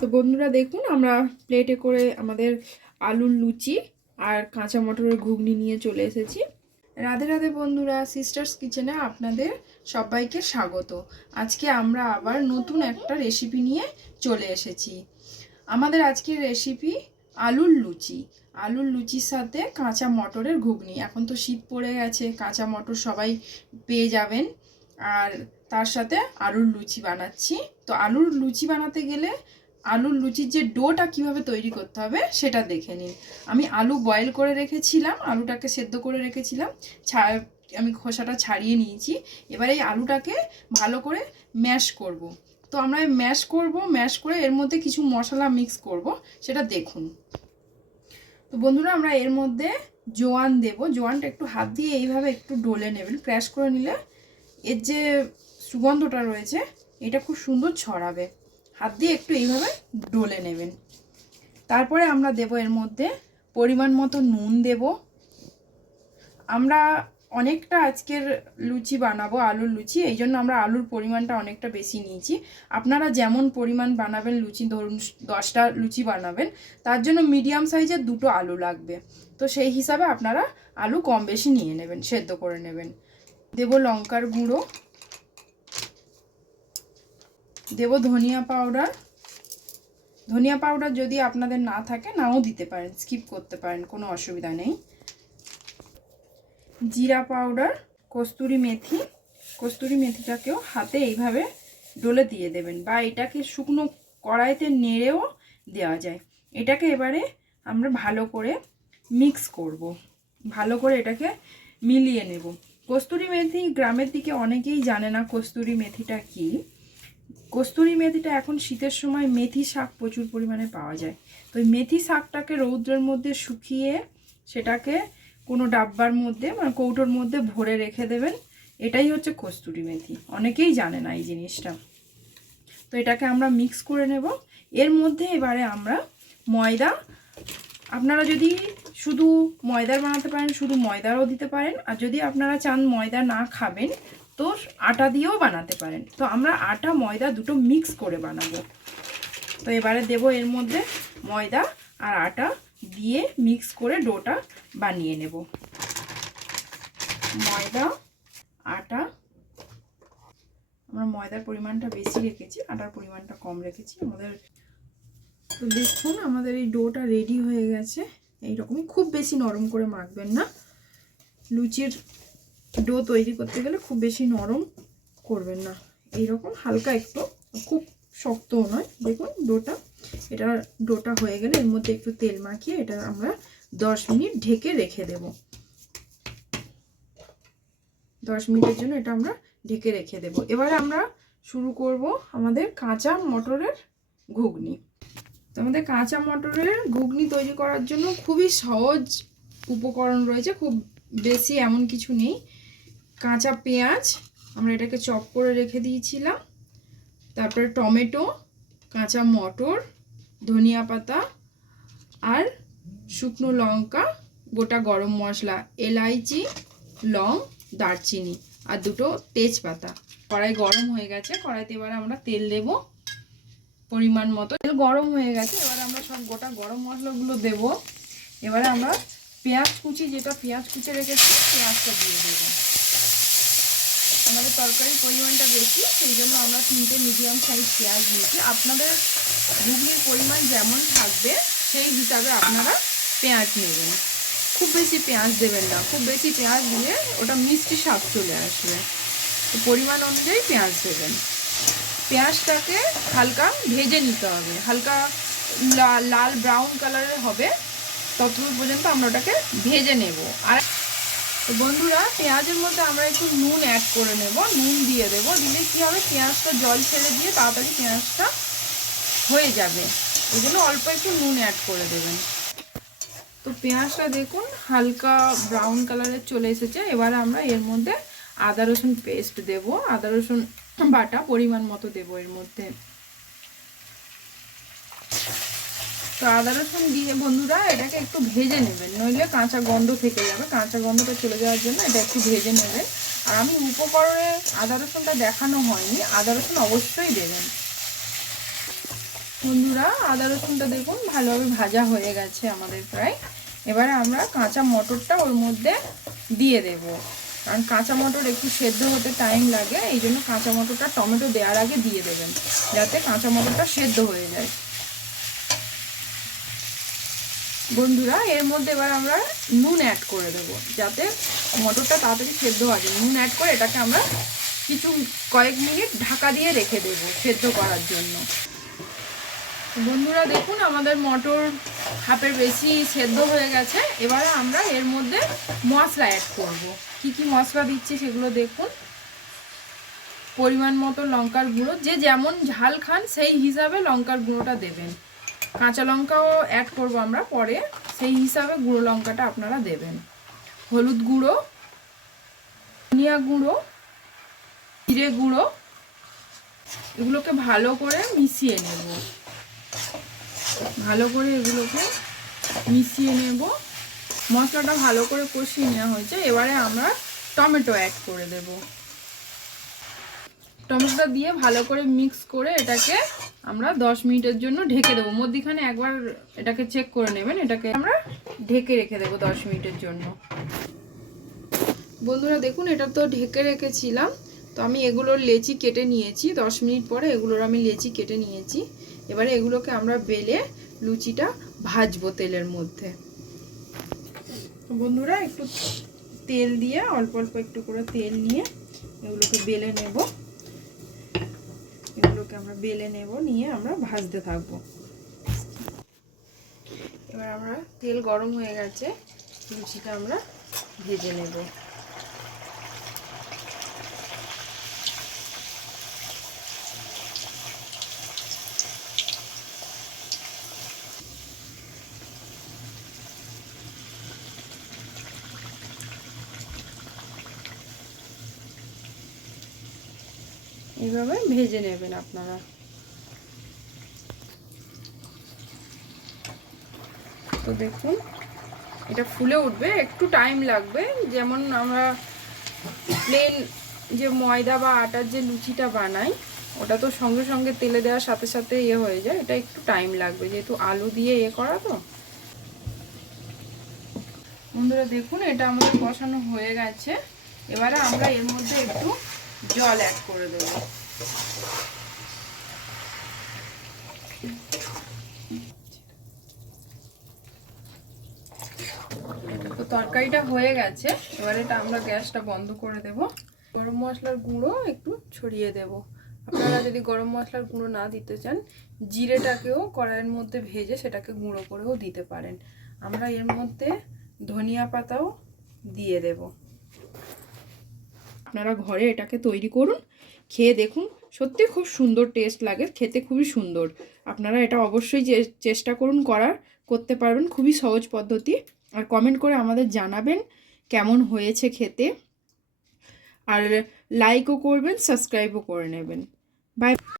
তো বন্ধুরা দেখুন, আমরা প্লেটে করে আমাদের আলুর লুচি আর কাঁচা মটরের ঘুগনি নিয়ে চলে এসেছি। রাধে রাধে বন্ধুরা, সিস্টার্স কিচেনে আপনাদের সবাইকে স্বাগত। আজকে আমরা আবার নতুন একটা রেসিপি নিয়ে চলে এসেছি। আমাদের আজকের রেসিপি আলুর লুচি। আলুর লুচির সাথে কাঁচা মটরের ঘুগনি। এখন তো শীত পড়ে গেছে, কাঁচা মটর সবাই পেয়ে যাবেন। আর তার সাথে আলুর লুচি বানাচ্ছি। তো আলুর লুচি বানাতে গেলে আলুর লুচির যে ডোটা কিভাবে তৈরি করতে হবে সেটা দেখে নিন। আমি আলু বয়েল করে রেখেছিলাম, আলুটাকে সেদ্ধ করে রেখেছিলাম, আমি খোসাটা ছাড়িয়ে নিয়েছি। এবার এই আলুটাকে ভালো করে ম্যাশ করব। তো আমরা ম্যাশ করে এর মধ্যে কিছু মশলা মিক্স করব, সেটা দেখুন। তো বন্ধুরা, আমরা এর মধ্যে জোয়ান দেব। জোয়ানটা একটু হাত দিয়ে এইভাবে একটু ডলে নেবেন, ক্র্যাশ করে নিলে এর যে সুগন্ধটা রয়েছে এটা খুব সুন্দর ছড়াবে। হাত দিয়ে একটু এইভাবে ডলে নেবেন। তারপরে আমরা দেব এর মধ্যে পরিমাণ মতো নুন দেব। আমরা অনেকটা আজকের লুচি বানাবো, আলুর লুচি, এই জন্য আমরা আলুর পরিমাণটা অনেকটা বেশি নিয়েছি। আপনারা যেমন পরিমাণ বানাবেন লুচি, ধরুন 10টা লুচি বানাবেন, তার জন্য মিডিয়াম সাইজের 2টো আলু লাগবে। তো সেই হিসাবে আপনারা আলু কম বেশি নিয়ে নেবেন, সেদ্ধ করে নেবেন। দেব লঙ্কার গুঁড়ো, দেব ধনিয়া পাউডার। ধনিয়া পাউডার যদি আপনাদের না থাকে নাও দিতে পারেন, স্কিপ করতে পারেন, কোনো অসুবিধা নেই। জিরা পাউডার, কস্তুরি মেথি। কস্তুরি মেথিটাকেও হাতে এইভাবে ডলে দিয়ে দেবেন, বা এটাকে শুকনো কড়াইতে নেড়েও দেওয়া যায়। এটাকে এবারে আমরা ভালো করে মিক্স করব, ভালো করে এটাকে মিলিয়ে নেব। কস্তুরি মেথি গ্রামের দিকে অনেকেই জানে না কস্তুরি মেথিটা কি। কস্তুরি মেথিটা এখন শীতের সময় মেথি শাক প্রচুর পরিমাণে পাওয়া যায়। তো ওই মেথি শাকটাকে রৌদ্রের মধ্যে শুকিয়ে সেটাকে কোনো ডাব্বার মধ্যে, মানে কৌটোর মধ্যে ভরে রেখে দেবেন। এটাই হচ্ছে কস্তুরি মেথি, অনেকেই জানে না এই জিনিসটা। তো এটাকে আমরা মিক্স করে নেব। এর মধ্যে এবারে আমরা ময়দা, আপনারা যদি শুধু ময়দার বানাতে পারেন শুধু ময়দারও দিতে পারেন, আর যদি আপনারা চান ময়দা না খাবেন তো আটা দিয়েও বানাতে পারেন। তো আমরা আটা ময়দা দুটো মিক্স করে বানাবো। তো এবারে দেব এর মধ্যে ময়দা আর আটা দিয়ে মিক্স করে ডোটা বানিয়ে নেব। ময়দা, আটা, আমরা ময়দার পরিমাণটা বেশি রেখেছি, আটার পরিমাণটা কম রেখেছি আমাদের। তো দেখুন আমাদের এই ডোটা রেডি হয়ে গেছে। এইরকম খুব বেশি নরম করে মাখবেন না, লুচির ডো তৈরি করতে গেলে খুব বেশি নরম করবেন না, এইরকম হালকা একটু, খুব শক্তও নয়। দেখুন ডোটা হয়ে গেলে এর মধ্যে একটু তেল মাখিয়ে এটা আমরা 10 মিনিট ঢেকে রেখে দেব। 10 মিনিটের জন্য এটা আমরা ঢেকে রেখে দেব। এবারে আমরা শুরু করব আমাদের কাঁচা মটরের ঘুগনি। তো আমাদের কাঁচা মটরের ঘুগনি তৈরি করার জন্য খুবই সহজ উপকরণ রয়েছে, খুব বেশি এমন কিছু নেই। কাঁচা পেঁয়াজ আমরা এটাকে চপ করে রেখে দিয়েছিলাম, তারপরে টমেটো, কাঁচা মটর, ধনিয়া পাতা আর শুকনো লঙ্কা, গোটা গরম মশলা, এলাইচি, লং, দারচিনি আর 2টো তেজপাতা। কড়াই গরম হয়ে গেছে, কড়াইতে এবারে আমরা তেল দেব পরিমাণ মতো। তেল গরম হয়ে গেছে, এবারে আমরা সব গোটা গরম মশলাগুলো দেব। এবারে আমরা পেঁয়াজ কুচি, যেটা পেঁয়াজ কুচি রেখেছি পেঁয়াজটা দিয়ে দেব। আমাদের তরকারির পরিমাণটা বেশি, সেই জন্য আমরা 3টে মিডিয়াম সাইজ পেঁয়াজ নিয়েছি। আপনাদের ঘুগনির পরিমাণ যেমন থাকবে সেই হিসাবে আপনারা পেঁয়াজ নেবেন। খুব বেশি পেঁয়াজ দেবেন না, খুব বেশি পেঁয়াজ দিলে ওটা মিষ্টি স্বাদ চলে আসবে। তো পরিমাণ অনুযায়ী পেঁয়াজ দেবেন। পেঁয়াজটাকে হালকা ভেজে নিতে হবে, হালকা লাল ব্রাউন কালারের হবে ততক্ষণ পর্যন্ত আমরা ওটাকে ভেজে নেব। আর তো বন্ধুরা, পেঁয়াজের মধ্যে আমরা একটু নুন অ্যাড করে নেব, নুন দিয়ে দেবো। দিলে কী হবে, পেঁয়াজটা জল ছেড়ে দিয়ে তাড়াতাড়ি পেঁয়াজটা হয়ে যাবে, ওই জন্য অল্প একটু নুন অ্যাড করে দেবেন। তো পেঁয়াজটা দেখুন হালকা ব্রাউন কালারের চলে এসেছে। এবারে আমরা এর মধ্যে আদা রসুন পেস্ট দেব, আদা রসুন বাটা পরিমাণ মতো দেব এর মধ্যে। তো আদা রসুন দিয়ে বন্ধুরা এটাকে একটু ভেজে নেবেন, নইলে কাঁচা গন্ধ থেকে যাবে। কাঁচা গন্ধটা চলে যাওয়ার জন্য এটা একটু ভেজে নেবেন। আর আমি উপকরণে আদা রসুনটা দেখানো হয়নি, আদা রসুন অবশ্যই দেবেন। বন্ধুরা আদা রসুনটা দেখুন ভালোভাবে ভাজা হয়ে গেছে আমাদের প্রায়। এবারে আমরা কাঁচা মটরটা ওর মধ্যে দিয়ে দেব, কারণ কাঁচা মটর একটু সেদ্ধ হতে টাইম লাগে, এই জন্য কাঁচা মটরটা টমেটো দেওয়ার আগে দিয়ে দেবেন, যাতে কাঁচা মটরটা সেদ্ধ হয়ে যায়। বন্ধুরা এর মধ্যে এবার আমরা নুন অ্যাড করে দেবো, যাতে মটরটা তাড়াতাড়ি সেদ্ধ হয়। নুন অ্যাড করে এটাকে আমরা কয়েক মিনিট ঢাকা দিয়ে রেখে দেব সেদ্ধ করার জন্য। বন্ধুরা দেখুন আমাদের মটর হাফের বেশি সেদ্ধ হয়ে গেছে। এবারে আমরা এর মধ্যে মশলা অ্যাড করব। কি কি মশলা দিচ্ছি সেগুলো দেখুন। পরিমাণ মতো লঙ্কার গুঁড়ো, যে যেমন ঝাল খান সেই হিসাবে লঙ্কার গুঁড়োটা দেবেন। কাঁচা লঙ্কাও অ্যাড করব আমরা পরে, সেই হিসাবে গুঁড়ো লঙ্কাটা আপনারা দেবেন। হলুদ গুঁড়ো, ধনিয়া গুঁড়ো, জিরে গুঁড়ো, এগুলোকে ভালো করে মিশিয়ে নেব। ভালো করে এগুলোকে মিশিয়ে নেব। মশলাটা ভালো করে কষিয়ে নেওয়া হয়েছে। এবারে আমরা টমেটো অ্যাড করে দেব। টমেটোটা দিয়ে ভালো করে মিক্স করে এটাকে আমরা 10 মিনিটের জন্য ঢেকে দেবো। মধ্যিখানে একবার এটাকে চেক করে নেবেন। এটাকে আমরা ঢেকে রেখে দেবো 10 মিনিটের জন্য। বন্ধুরা দেখুন এটা তো ঢেকে রেখেছিলাম, তো আমি এগুলোর লেচি কেটে নিয়েছি। 10 মিনিট পরে এগুলোর আমি লেচি কেটে নিয়েছি। এবারে এগুলোকে আমরা বেলে লুচিটা ভাজবো তেলের মধ্যে। বন্ধুরা একটু তেল দিয়ে অল্প অল্প একটু করে তেল নিয়ে এগুলোকে বেলে নেব। এগুলোকে আমরা বেলে নেব, নিয়ে আমরা ভাজতে থাকবো। এবার আমরা তেল গরম হয়ে গেছে, লুচিটা আমরা ভেজে নেব। এইভাবে ভেজে নেবেন আপনারা। তো দেখুন এটা ফুলে উঠবে, একটু টাইম লাগবে। যেমন আমরা প্লেন যে ময়দা বা আটার যে লুচিটা বানাই, ওটা তো সঙ্গে সঙ্গে তেলে দেওয়ার সাথে সাথে হয়ে যায়। এটা একটু টাইম লাগবে, যেহেতু আলু দিয়ে করা তো। বন্ধুরা দেখুন এটা আমাদের কষানো হয়ে গেছে। এবারে আমরা এর মধ্যে একটু জল অ্যাড করে দেব। তো তরকারিটা হয়ে গেছে। এবারে এটা আমরা গ্যাসটা বন্ধ করে দেব। গরম মশলার গুঁড়ো একটু ছড়িয়ে দেব। আপনারা যদি গরম মশলার গুঁড়ো না দিতে চান, জিরেটাকেও কড়াইয়ের মধ্যে ভেজে সেটাকে গুঁড়ো করেও দিতে পারেন। আমরা এর মধ্যে ধনিয়া পাতাও দিয়ে দেব। আপনারা ঘরে এটাকে তৈরি করুন, খেয়ে দেখুন, সত্যি খুব সুন্দর টেস্ট লাগে, খেতে খুবই সুন্দর। আপনারা এটা অবশ্যই চেষ্টা করুন করতে পারবেন, খুবই সহজ পদ্ধতি। আর কমেন্ট করে আমাদের জানাবেন কেমন হয়েছে খেতে। আর লাইকও করবেন, সাবস্ক্রাইবও করে নেবেন। বাই।